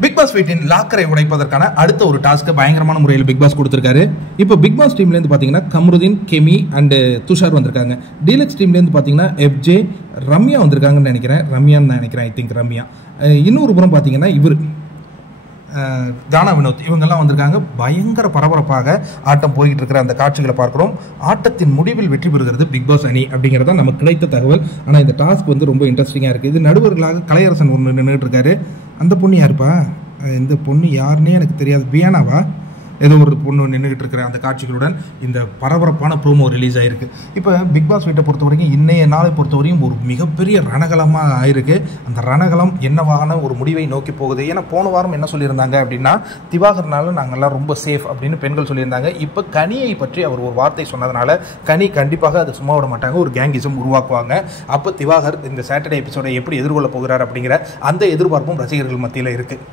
Big pass வீட்டின் லாக்கரை உடைப்பதற்கான அடுத்த ஒரு டாஸ்க்கு பயங்கரமான முறையில் பிக் பாஸ் கொடுத்துருக்காரு. இப்போ பிக் பாஸ் டீம்லேருந்து பார்த்தீங்கன்னா கமருதீன், கெமி அண்டு துஷார் வந்திருக்காங்க. டீலக்ஸ் டீம்லேருந்து பார்த்தீங்கன்னா எஃப்ஜே, ரம்யா வந்திருக்காங்கன்னு நினைக்கிறேன். I think Ramya. இன்னொரு புறம் பார்த்தீங்கன்னா இவர் தானா வினோத், இவங்கெல்லாம் வந்திருக்காங்க. பயங்கர பரபரப்பாக ஆட்டம் போய்கிட்டு இருக்கிற அந்த காட்சிகளை பார்க்குறோம். ஆட்டத்தின் முடிவில் வெற்றி பெறுகிறது பிக் பாஸ் அணி அப்படிங்கிறத நமக்கு கிடைத்த தகவல். ஆனால் இந்த டாஸ்க் வந்து ரொம்ப இன்ட்ரெஸ்டிங்காக இருக்குது. இது நடுவர்களாக கலையரசன் ஒன்று நின்றுட்டு இருக்காரு. அந்த பொண்ணு யாருப்பா? இந்த பொண்ணு யாருன்னே எனக்கு தெரியாது. பியானாவா? ஏதோ ஒரு பொண்ணு நின்றுகிட்டு இருக்கிற அந்த காட்சிகளுடன் இந்த பரபரப்பான ப்ரோமோ ரிலீஸ் ஆகிருக்கு. இப்போ பிக் பாஸ் வீட்டை பொறுத்த வரைக்கும் இன்னைய நாளை பொறுத்தவரையும் ஒரு மிகப்பெரிய ரணகலமாக ஆயிருக்கு. அந்த ரணகலம் என்னவான ஒரு முடிவை நோக்கி போகுது. ஏன்னா போன வாரம் என்ன சொல்லியிருந்தாங்க அப்படின்னா, திவாகர்னால நாங்கள்லாம் ரொம்ப சேஃப் அப்படின்னு பெண்கள் சொல்லியிருந்தாங்க. இப்போ கனியை பற்றி அவர் ஒரு வார்த்தை சொன்னதுனால கனி கண்டிப்பாக அதை சும்மா விட மாட்டாங்க, ஒரு கேங்கிசம் உருவாக்குவாங்க. அப்போ திவாகர் இந்த சாட்டர்டே எபிசோடை எப்படி எதிர்கொள்ள போகிறார் அப்படிங்கிற அந்த எதிர்பார்ப்பும் ரசிகர்கள் மத்தியில் இருக்குது.